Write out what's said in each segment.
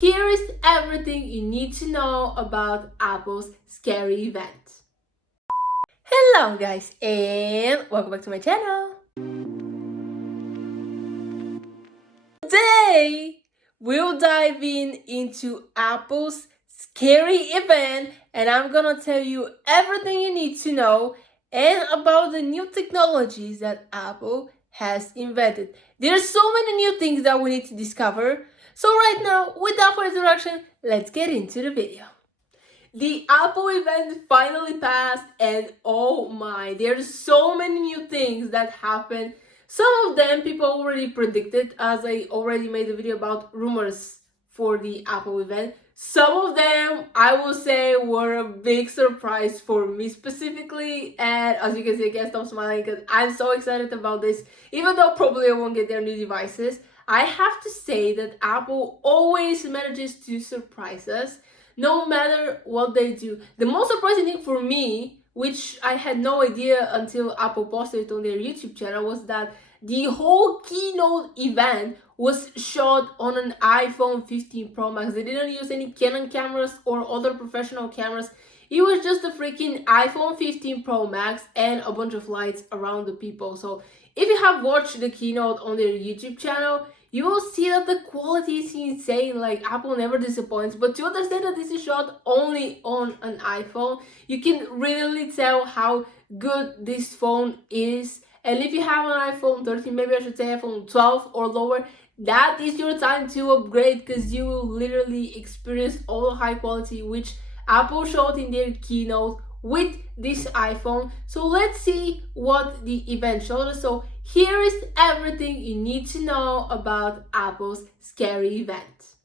Here is everything you need to know about Apple's scary event. Hello guys and welcome back to my channel. Today we'll dive into Apple's scary event and I'm gonna tell you everything you need to know and about the new technologies that Apple has invented. There's so many new things that we need to discover. So right now, without further introduction, let's get into the video. The Apple event finally passed and oh my, there's so many new things that happened. Some of them people already predicted, as I already made a video about rumors for the Apple event. Some of them, I will say, were a big surprise for me specifically. And as you can see, I can't stop smiling because I'm so excited about this. Even though probably I won't get their new devices, I have to say that Apple always manages to surprise us, no matter what they do. The most surprising thing for me, which I had no idea until Apple posted it on their YouTube channel, was that the whole keynote event was shot on an iPhone 15 Pro Max. They didn't use any Canon cameras or other professional cameras. It was just a freaking iPhone 15 Pro Max and a bunch of lights around the people. So if you have watched the keynote on their YouTube channel, you will see that the quality is insane. Like, Apple never disappoints. But to understand that this is shot only on an iPhone, you can really tell how good this phone is. And if you have an iPhone 13, maybe I should say iPhone 12 or lower, that is your time to upgrade, because you will literally experience all the high quality which Apple showed in their keynote with this iPhone. So let's see what the event showed us. So here is everything you need to know about Apple's scary event.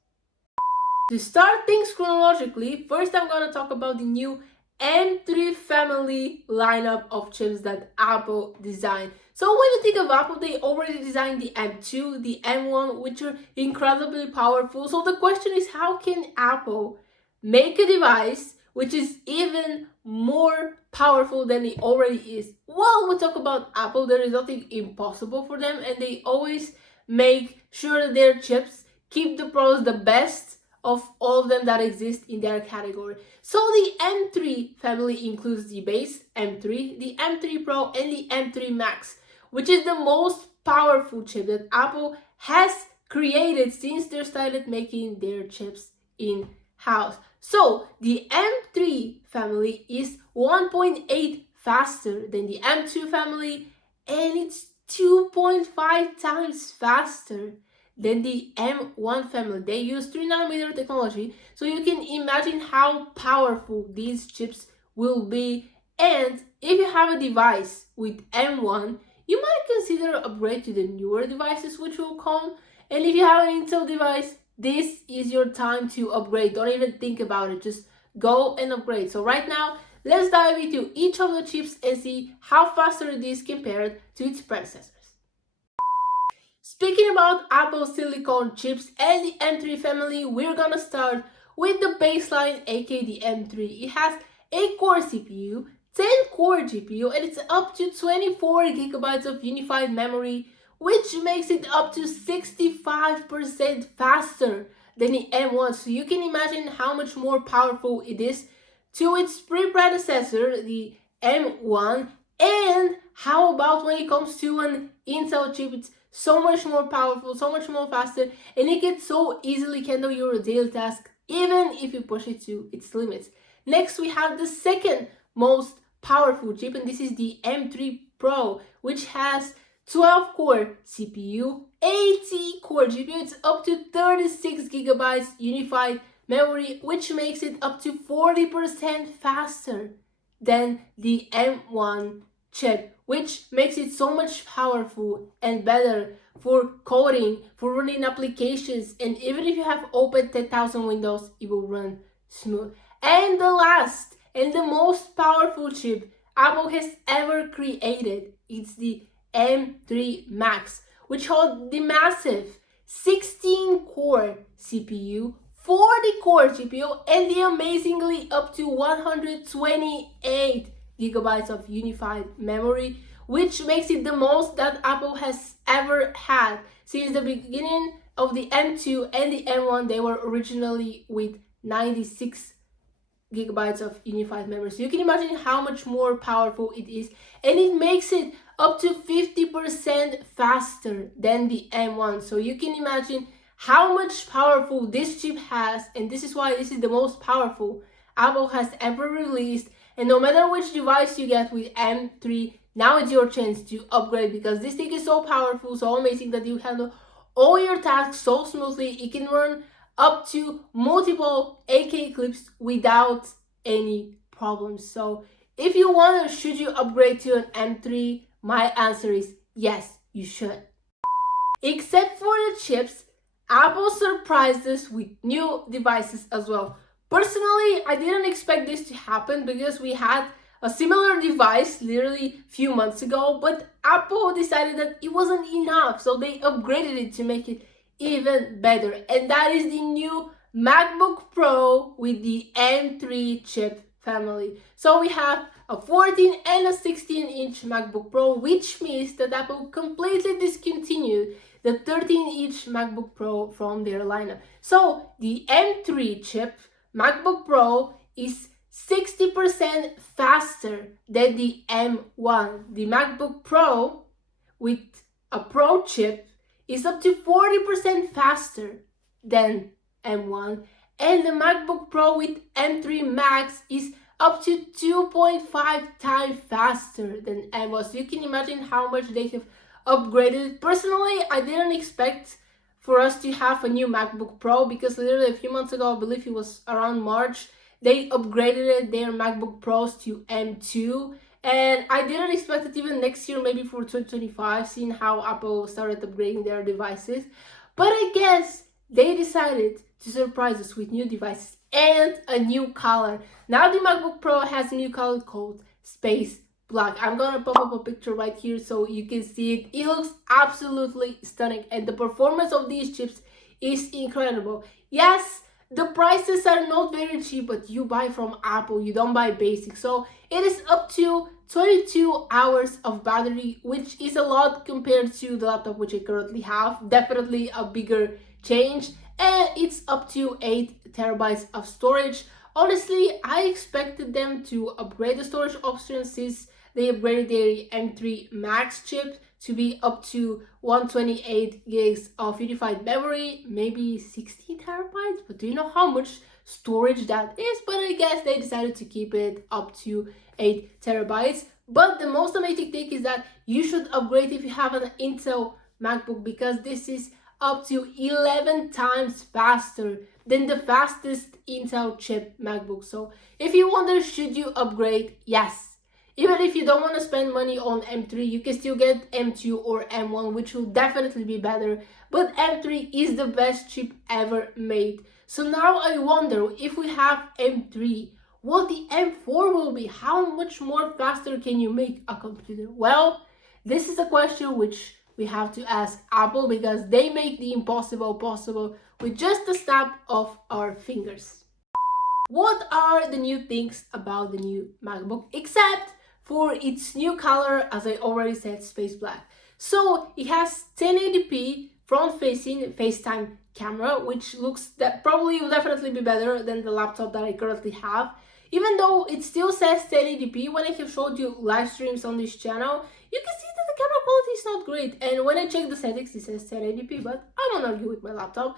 To start things chronologically, first I'm going to talk about the new M3 family lineup of chips that Apple designed. So when you think of Apple, they already designed the M2, the M1, which are incredibly powerful. So the question is, how can Apple make a device which is even more powerful than it already is? Well, we talk about Apple, there is nothing impossible for them, and they always make sure that their chips keep the pros the best of all of them that exist in their category. So the M3 family includes the base M3, the M3 Pro, and the M3 Max, which is the most powerful chip that Apple has created since they started making their chips in-house. So the M3 family is 1.8 faster than the M2 family, and it's 2.5 times faster than the M1 family. They use 3nm technology, so you can imagine how powerful these chips will be. And if you have a device with M1, you might consider upgrade to the newer devices which will come. And if you have an Intel device, this is your time to upgrade. Don't even think about it, just go and upgrade. So right now, let's dive into each of the chips and see how faster it is compared to its predecessors. Speaking about Apple silicon chips and the M3 family, we're gonna start with the baseline, aka the M3. It has 8-core CPU, 10-core GPU, and it's up to 24 gigabytes of unified memory, which makes it up to 65% faster than the M1. So you can imagine how much more powerful it is to its pre-predecessor, the M1. And how about when it comes to an Intel chip? It's so much more powerful, so much more faster, and it can so easily handle your daily task, even if you push it to its limits. Next, we have the second most powerful chip, and this is the M3 Pro, which has 12-core CPU, 80-core GPU. It's up to 36 gigabytes unified memory, which makes it up to 40% faster than the M1 chip, which makes it so much powerful and better for coding, for running applications, and even if you have open 10,000 windows, it will run smooth. And the last and the most powerful chip Apple has ever created, it's the M3 Max, which holds the massive 16-core CPU, 40-core GPU, and the amazingly up to 128 gigabytes of unified memory, which makes it the most that Apple has ever had since the beginning of the M2 and the M1, they were originally with 96 gigabytes of unified memory. So you can imagine how much more powerful it is, and it makes it up to 50% faster than the M1. So you can imagine how much powerful this chip has, and this is why this is the most powerful Apple has ever released. And no matter which device you get with M3, now it's your chance to upgrade, because this thing is so powerful, so amazing, that you handle all your tasks so smoothly. It can run up to multiple 8K clips without any problems. So if you wonder, should you upgrade to an M3? My answer is yes, you should. Except for the chips, Apple surprised us with new devices as well. Personally, I didn't expect this to happen because we had a similar device literally a few months ago, but Apple decided that it wasn't enough, so they upgraded it to make it even better. And that is the new MacBook Pro with the M3 chip family. So we have a 14 and a 16-inch MacBook Pro, which means that Apple completely discontinued the 13-inch MacBook Pro from their lineup. So the M3 chip MacBook Pro is 60% faster than the M1. The MacBook Pro with a Pro chip is up to 40% faster than M1, and the MacBook Pro with M3 Max is up to 2.5 times faster than M1. So you can imagine how much they have upgraded. Personally, I didn't expect for us to have a new MacBook Pro, because literally a few months ago, I believe it was around March, they upgraded their MacBook Pros to M2, and I didn't expect it even next year, maybe for 2025, seeing how Apple started upgrading their devices. But I guess they decided to surprise us with new devices and a new color. Now the MacBook Pro has a new color called Space Black. I'm gonna pop up a picture right here so you can see it. It looks absolutely stunning, and the performance of these chips is incredible. Yes, the prices are not very cheap, but you buy from Apple, you don't buy basic. So it is up to 22 hours of battery, which is a lot compared to the laptop which I currently have. Definitely a bigger change. And it's up to 8 terabytes of storage. Honestly, I expected them to upgrade the storage options since they upgraded their M3 Max chip to be up to 128 gigs of unified memory, maybe 16 terabytes, but do you know how much storage that is? But I guess they decided to keep it up to 8 terabytes. But the most amazing thing is that you should upgrade if you have an Intel MacBook, because this is up to 11 times faster than the fastest Intel chip MacBook. So if you wonder, should you upgrade? Yes. Even if you don't want to spend money on M3, you can still get M2 or M1, which will definitely be better. But M3 is the best chip ever made. So now I wonder, if we have M3, what the M4 will be? How much more faster can you make a computer? Well, this is a question which we have to ask Apple, because they make the impossible possible with just a snap of our fingers. What are the new things about the new MacBook, except for its new color, as I already said, Space Black? So it has 1080p front-facing FaceTime camera, which looks that probably will definitely be better than the laptop that I currently have. Even though it still says 1080p, when I have showed you live streams on this channel, you can see that the camera quality is not great. And when I check the settings, it says 1080p, but I won't argue with my laptop.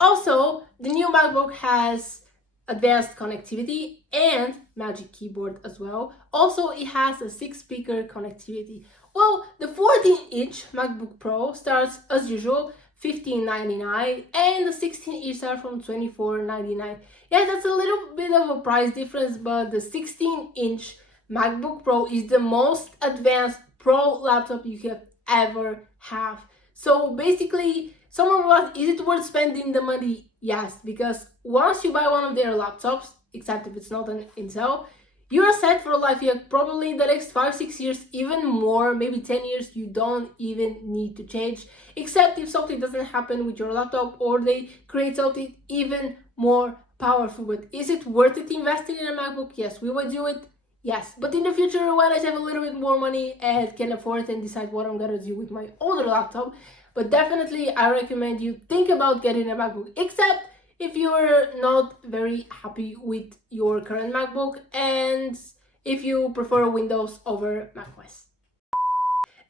Also, the new MacBook has advanced connectivity and Magic Keyboard as well. Also, it has a 6-speaker connectivity. Well, the 14-inch MacBook Pro starts as usual $15.99, and the 16-inch start from $24.99. Yeah, that's a little bit of a price difference, but the 16-inch MacBook Pro is the most advanced Pro laptop you could ever have. So basically, someone was, is it worth spending the money? Yes, because once you buy one of their laptops, except if it's not an Intel, you're set for life. You have probably the next 5-6 years, even more, maybe 10 years, you don't even need to change, except if something doesn't happen with your laptop or they create something even more powerful. But is it worth it investing in a MacBook? Yes. We would do it. Yes. But in the future, when I have a little bit more money and can afford it and decide what I'm gonna do with my older laptop, but definitely I recommend you think about getting a MacBook, except if you're not very happy with your current MacBook and if you prefer Windows over macOS.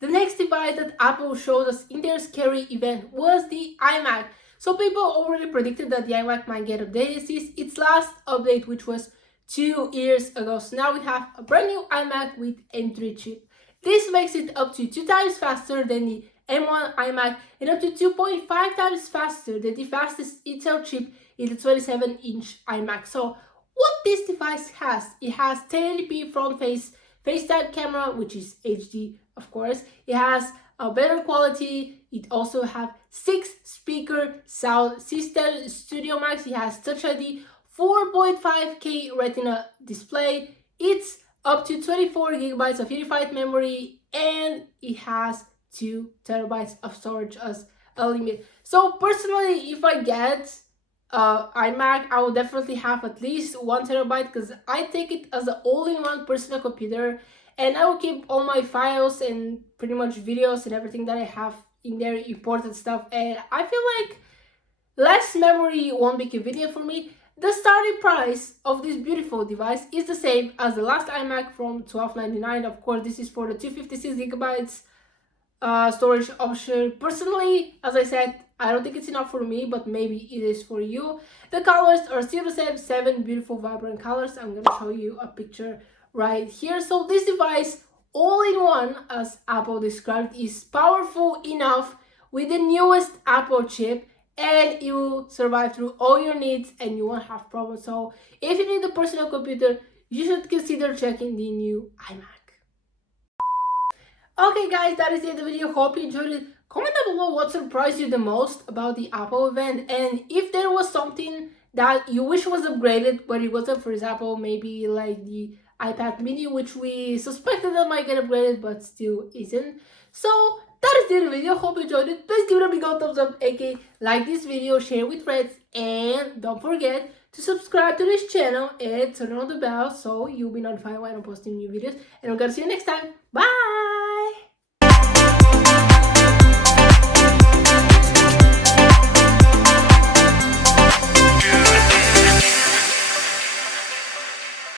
The next device that Apple showed us in their scary event was the iMac. So people already predicted that the iMac might get updated since its last update, which was 2 years ago. So now we have a brand new iMac with M3 chip. This makes it up to 2 times faster than the M1 iMac and up to 2.5 times faster than the fastest Intel chip in the 27-inch iMac. So what this device has, it has 1080p front FaceTime camera, which is HD, of course. It has a better quality. It also have 6-speaker sound system, Studio Max. It has Touch ID, 4.5K Retina display. It's up to 24 gigabytes of unified memory, and it has 2 terabytes of storage as a limit. So personally, if I get iMac, I will definitely have at least 1 terabyte because I take it as an all-in-one personal computer, and I will keep all my files and pretty much videos and everything that I have in there, important stuff, and I feel like less memory won't be convenient for me. The starting price of this beautiful device is the same as the last iMac from $12.99. Of course, this is for the 256 gigabytes storage option. Personally, as I said, I don't think it's enough for me, but maybe it is for you. The colors are still the same, 7 beautiful vibrant colors. I'm gonna show you a picture right here. So this device, all-in-one, as Apple described, is powerful enough with the newest Apple chip, and it will survive through all your needs and you won't have problems. So if you need a personal computer, you should consider checking the new iMac. Okay guys, that is the end of the video. Hope you enjoyed it. Comment down below what surprised you the most about the Apple event, and if there was something that you wish was upgraded but it wasn't. For example, maybe like the iPad mini, which we suspected that might get upgraded but still isn't. So that is the end of the video. Hope you enjoyed it. Please give it a big old thumbs up, aka like this video, share with friends, and don't forget to subscribe to this channel and turn on the bell so you'll be notified when I'm posting new videos. And I'm gonna see you next time. Bye!